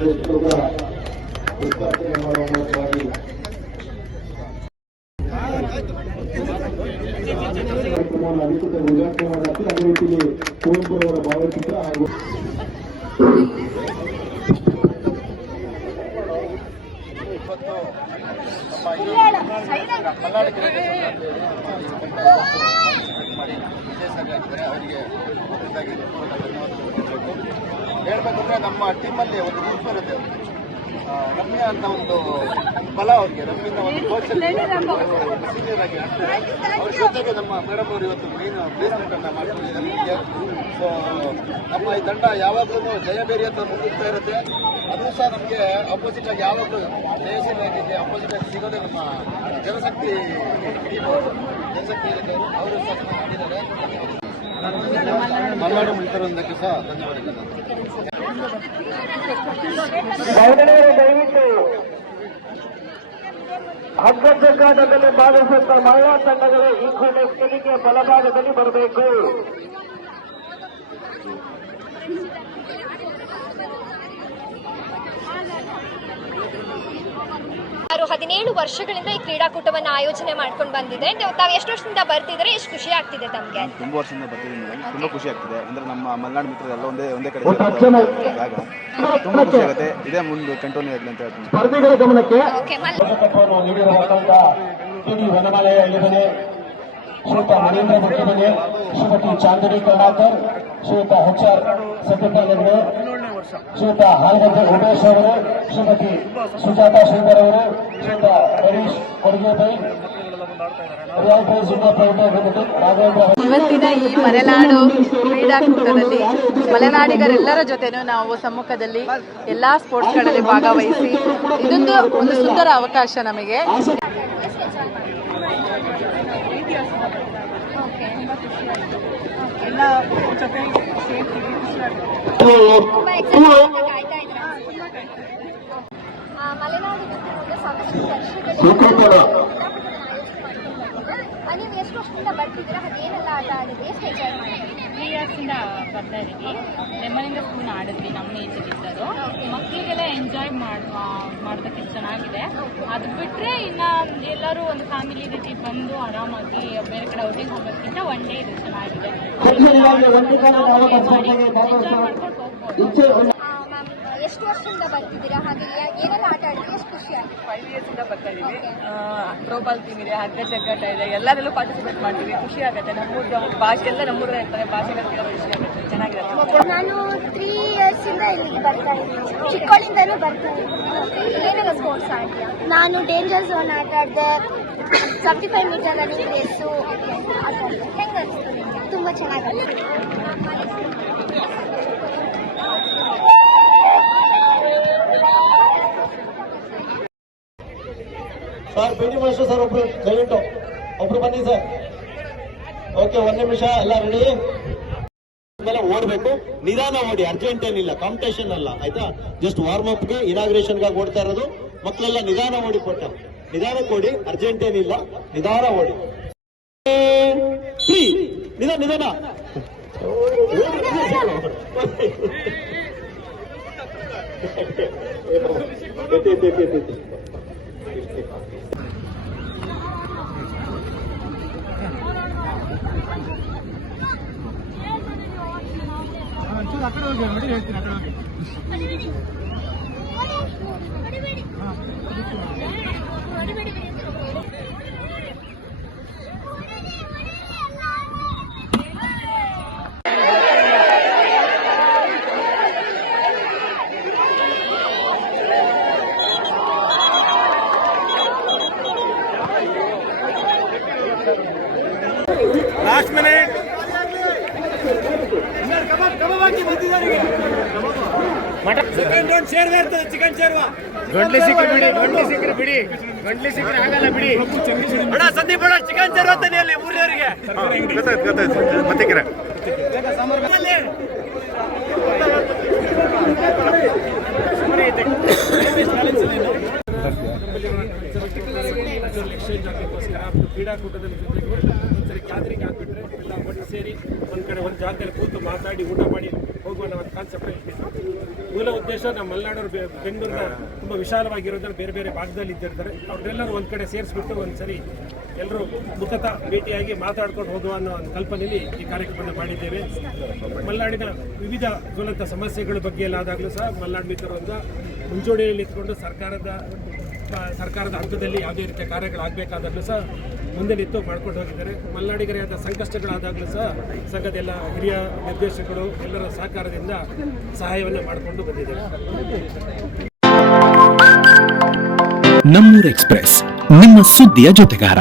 ಅಧಿಕೃತ ಉದ್ಘಾಟನೆ ಮಾಡಲಾಗ್ತದೆ. ಅದೇ ರೀತಿಯಲ್ಲಿ ಕುವೆಂಪು ಅವರ ಭಾವಚಿತ್ರ ಹಾಗೂ ಹೇಳ್ಬೇಕಂದ್ರೆ ನಮ್ಮ ಟೀಮಲ್ಲಿ ಒಂದು ಗುಂಪು ಇರುತ್ತೆ, ರಮ್ಯಾ ಅಂತ ಒಂದು ಫಲ ಅವ್ರಿಗೆ ನಮ್ಮಿಂದ ಒಂದು ಕೋಚ್ ಸೀನಿಯರ್ ಆಗಿ ಅವ್ರ ಜೊತೆಗೆ ನಮ್ಮ ಮೇಡಮ್ ಅವರು ಇವತ್ತು ಮೇನ್ ಪ್ಲೇಸ್ಮೆಂಟ್ ಅನ್ನ ಮಾಡ್ಕೊಂಡಿದ್ದಾರೆ. ಸೊ ನಮ್ಮ ಈ ತಂಡ ಯಾವಾಗಲೂ ಜಯಬೇರಿ ಅಂತ ಮುಂದುತ್ತಾ ಇರುತ್ತೆ. ಅದು ಸಹ ನಮಗೆ ಅಪೋಸಿಟ್ ಆಗಿ ಯಾವಾಗಲೂ ಜಯಶೀಲ ಏನಿದೆ ಅಪೋಸಿಟ್ ಆಗಿ ಸಿಗೋದೇ ನಮ್ಮ ಜನಶಕ್ತಿ ಅವರು ಸಹ ಮಾಡಿದ್ದಾರೆ. ಮಲ್ನಾಡು ಮಿತ್ರರೊಂದಕ್ಕೆ ಸಹ ಧನ್ಯವಾದಗಳು. ದಯವಿಟ್ಟು ಹಗ್ಗಜಗ್ಗಾಟದಲ್ಲಿ ಭಾಗವಹಿಸುತ್ತ ಮಹಿಳಾ ತಂಡಗಳು ಈ ಕೋಟೆ ಸ್ಟೇಡಿಗೆ ಬಲಭಾಗದಲ್ಲಿ ಬರಬೇಕು. 17 ವರ್ಷಗಳಿಂದ ಈ ಕ್ರೀಡಾಕೂಟವನ್ನು ಆಯೋಜನೆ ಮಾಡ್ಕೊಂಡು ಬಂದಿದೆ. ತಾವು ಎಷ್ಟು ವರ್ಷದಿಂದ ಬರ್ತಿದ್ರೆ ಎಷ್ಟು ಖುಷಿ ಆಗ್ತಿದೆ ತಮಗೆ? ತುಂಬಾ ವರ್ಷದಿಂದ ಬರ್ತಿದ್ದೀನಿ ಮೇಡಮ್, ತುಂಬಾ ಖುಷಿ ಆಗ್ತಿದೆ. ಅಂದ್ರೆ ನಮ್ಮ ಮಲೆನಾಡು ಮಿತ್ರರು ಎಲ್ಲ ಒಂದೇ ಕಡೆ ಜಾಗ ತುಂಬಾ ಖುಷಿ ಆಗುತ್ತೆ. ಇದೇ ಮುಂದೆ ಕಂಟಿನ್ಯೂ ಆಗಲಿ ಅಂತ ಹೇಳ್ತೀನಿ. ಸ್ಪರ್ಧಿಗಳ ಗಮನಕ್ಕೆ ನೀಡಿರುವಂತಹ ವನಮಾಲಯ ಇಲ್ಲಿದೆ. ಶ್ರೀಯುತ ಮನೇಂದ್ರ ಮುಖ್ಯಮನೆ, ಶ್ರೀಮತಿ ಚಾಂದಿನಿ ಕರ್ನಾಕರ್, ಶ್ರೀಯುತ HR ಸತ್ಯಪಾಲವರು, ಶ್ರೀಯುತ ಹಾಲಗದ್ದೆ ಉಮೇಶ್ ಅವರು, ಶ್ರೀಮತಿ ಸುಜಾತಾ ಶ್ರೀಧರ್ ಅವರು, ಶ್ರೀಯುತ ಹರೀಶ್ ಕೊಡಗೇಬೈ, ಇವತ್ತಿನ ಈ ಮಲೆನಾಡು ಕ್ರೀಡಾಕೂಟದಲ್ಲಿ ಮಲೆನಾಡಿಗರೆಲ್ಲರ ಜೊತೆನೂ ನಾವು ಸಮ್ಮುಖದಲ್ಲಿ ಎಲ್ಲಾ ಸ್ಪೋರ್ಟ್ಸ್ಗಳಲ್ಲಿ ಭಾಗವಹಿಸಿ ಇದೊಂದು ಒಂದು ಸುಂದರ ಅವಕಾಶ ನಮಗೆ. ನೀವು ಎಷ್ಟು ವರ್ಷದಿಂದ ಬರ್ತಿದ್ದೀರಾ? ಅದೇನೆಲ್ಲ ಆಟ ಆಡಿದ್ರಿ? ಎಷ್ಟು ಎಂಜಾಯ್ ಮಾಡಿದ್ರಿ? 3 ಇಯರ್ಸಿಂದ ಬರ್ತಾ ಇದ್ದೀವಿ. ಲೆಮನಿಂದ ಸ್ಪೂನ್ ಆಡಿದ್ವಿ ನಮ್ಮ ಏಜಲ್ಲಿದ್ದದು. ಮಕ್ಕಳಿಗೆಲ್ಲ ಎಂಜಾಯ್ ಮಾಡೋದಕ್ಕೆ ಚೆನ್ನಾಗಿದೆ. ಅದು ಬಿಟ್ಟರೆ ಇನ್ನು ಎಲ್ಲರೂ ಒಂದು ಫ್ಯಾಮಿಲಿ ರೀತಿ ಬಂದು ಆರಾಮಾಗಿ ಬೇರೆ ಕಡೆ ಔಟಿಂಗ್ ಹೋಗೋದಕ್ಕಿಂತ ಒನ್ ಡೇ ಇದು ಚೆನ್ನಾಗಿದೆ. ಎಂಜಾಯ್ ಮಾಡ್ಕೊಂಡು ಹೋಗ್ಬೋದು. ಎಷ್ಟು ವರ್ಷದಿಂದ ಬರ್ತಿದ್ದೀರಾ? ಹಾಗೆ ಏನೆಲ್ಲ ಆಟ ಆಡಿದ್ರೆ ಎಷ್ಟು ಖುಷಿ ಆಗುತ್ತೆ? 5 ಇಯರ್ಸಿಂದ ಬರ್ತಾ ಇದೀವಿ. ಥ್ರೋಬಾಲ್ ಟೀಮ್ ಇದೆ, ಹಗ್ಗ ಜಗ್ಗಾಟ ಇದೆ, ಎಲ್ಲದರಲ್ಲೂ ಪಾರ್ಟಿಸಿಪೇಟ್ ಮಾಡ್ತೀವಿ. ಖುಷಿ ಆಗುತ್ತೆ. ನಮ್ಮೂರ ಭಾಷೆ ಎಲ್ಲ ನಮ್ಮೂರ ಇರ್ತಾರೆ, ಭಾಷೆಗಳು ಖುಷಿ ಆಗುತ್ತೆ, ಚೆನ್ನಾಗಿರುತ್ತೆ. ನಾನು 3 ಇಯರ್ಸಿಂದ ಇಲ್ಲಿಗೆ ಬರ್ತಾ ಇದ್ದೀನಿ. ಚಿಕ್ಕವಳಿಂದಲೂ ಬರ್ತಾ ಇದ್ದೀನಿ. ಏನೆಲ್ಲ ಸ್ಪೋರ್ಟ್ಸ್ ಆಡ್ತೀಯಾ? ನಾನು ಡೇಂಜರ್ ಝೋನ್ ಆಟ ಆಡಿದೆ, 75 ಮೀಟರ್ ರನ್ನಿಂಗ್ ರೇಸು. ಹೆಂಗೆ ಅನಿಸ್ತು? ತುಂಬ ಚೆನ್ನಾಗಿದೆ. Sir P T master sir ಒಬ್ರು ದಯವಿಟ್ಟು ಒಬ್ರು ಬನ್ನಿ ಸರ್. ಓಕೆ, 1 ನಿಮಿಷ ಎಲ್ಲ ರೆಡಿ. ಮೇಲೆ ಓಡಬೇಕು, ನಿಧಾನ ಓಡಿ, ಅರ್ಜೆಂಟ್ ಏನಿಲ್ಲ, ಕಾಂಪಿಟೇಷನ್ ಅಲ್ಲ ಆಯ್ತಾ. ಜಸ್ಟ್ ವಾರ್ಮ್ ಅಪ್ಗೆ ಇನಾಗ್ರೇಷನ್ ಗಾಗಿ ಓಡ್ತಾ ಇರೋದು. ಮಕ್ಕಳೆಲ್ಲ ನಿಧಾನ ಓಡಿ, ಕೊಟ್ಟ ನಿಧಾನಕ್ಕೆ ಓಡಿ, ಅರ್ಜೆಂಟ್ ಏನಿಲ್ಲ, ನಿಧಾನ ಓಡಿ. ನಿಧಾನ ಲಾಸ್ಟ್ ಮಿನಿಟ್ ಸೆಕೆಂಡ್ ರೌಂಡ್ ಶೇರ್ವೆ ಇರ್ತದೆ. ಚಿಕನ್ ಶೇರ್ವಾ ಗಂಟ್ಲಿ ಸಿಕ್ಕರೆ ಬಿಡಿ ಆಗಲ್ಲ ಬಿಡಿ. ಅಣ್ಣ ಸಂದೀಪ್ ಅಣ್ಣ ಚಿಕನ್ ಶೇರ್ವಾ ತಾನೆ ಅಲ್ಲಿ ಊರಿನವರಿಗೆ ಗೊತ್ತಾಯ್ತು ಮತ್ತೆ ಕ್ರೀಡಾಕೂಟದಲ್ಲಿ ಒಂದ್ಸರಿ ಗ್ಯಾದರಿಂಗ್ ಆಗಿಬಿಟ್ರೆ ಎಲ್ಲ ಒಟ್ಟು ಸೇರಿ ಒಂದು ಕಡೆ ಒಂದು ಜಾಗದಲ್ಲಿ ಕೂತು ಮಾತಾಡಿ ಊಟ ಮಾಡಿ ಹೋಗುವ ಒಂದು ಕಾನ್ಸೆಪ್ಟ್ ಮೂಲ ಉದ್ದೇಶ ನಮ್ಮ ಮಲೆನಾಡವರು ಬೆಂಗಳೂರಿನ ತುಂಬ ವಿಶಾಲವಾಗಿರೋದ್ರಲ್ಲಿ ಬೇರೆ ಬೇರೆ ಭಾಗದಲ್ಲಿ ಇದ್ದಿರ್ತಾರೆ. ಅವ್ರನ್ನೆಲ್ಲರೂ ಒಂದು ಕಡೆ ಸೇರಿಸ್ಬಿಟ್ಟು ಒಂದ್ಸರಿ ಎಲ್ಲರೂ ಮುಖತಃ ಭೇಟಿಯಾಗಿ ಮಾತಾಡ್ಕೊಂಡು ಹೋಗುವ ಅನ್ನೋ ಒಂದು ಕಲ್ಪನೆಯಲ್ಲಿ ಈ ಕಾರ್ಯಕ್ರಮ ಮಾಡಿದ್ದೇವೆ. ಮಲೆನಾಡಿನ ವಿವಿಧ ಜ್ವಲಂತ ಸಮಸ್ಯೆಗಳ ಬಗ್ಗೆ ಎಲ್ಲಾದಾಗಲೂ ಸಹ ಮಲೆನಾಡು ಮಿತ್ರರು ಒಂದು ಮುಂಚೂಣಿಯಲ್ಲಿ ಇಟ್ಕೊಂಡು ಸರ್ಕಾರದ ಹಂತದಲ್ಲಿ ಯಾವುದೇ ರೀತಿಯ ಕಾರ್ಯಗಳಾಗಬೇಕಾದಾಗಲೂ ಸಹ ಮುಂದೆ ನಿಂತು ಮಾಡ್ಕೊಂಡು ಹೋಗಿದ್ದಾರೆ. ಮಲೆನಾಡಿಗರೇ ಆದ ಸಂಕಷ್ಟಗಳಾದಾಗಲೂ ಸಹ ಸಂಘದ ಎಲ್ಲ ಹಿರಿಯ ನಿರ್ದೇಶಕರು ಎಲ್ಲರ ಸಹಕಾರದಿಂದ ಸಹಾಯವನ್ನು ಮಾಡಿಕೊಂಡು ಬಂದಿದ್ದಾರೆ. ನಮ್ಮೂರ್ ಎಕ್ಸ್‌ಪ್ರೆಸ್ ನಿಮ್ಮ ಸುದ್ದಿಯ ಜೊತೆಗಾರ.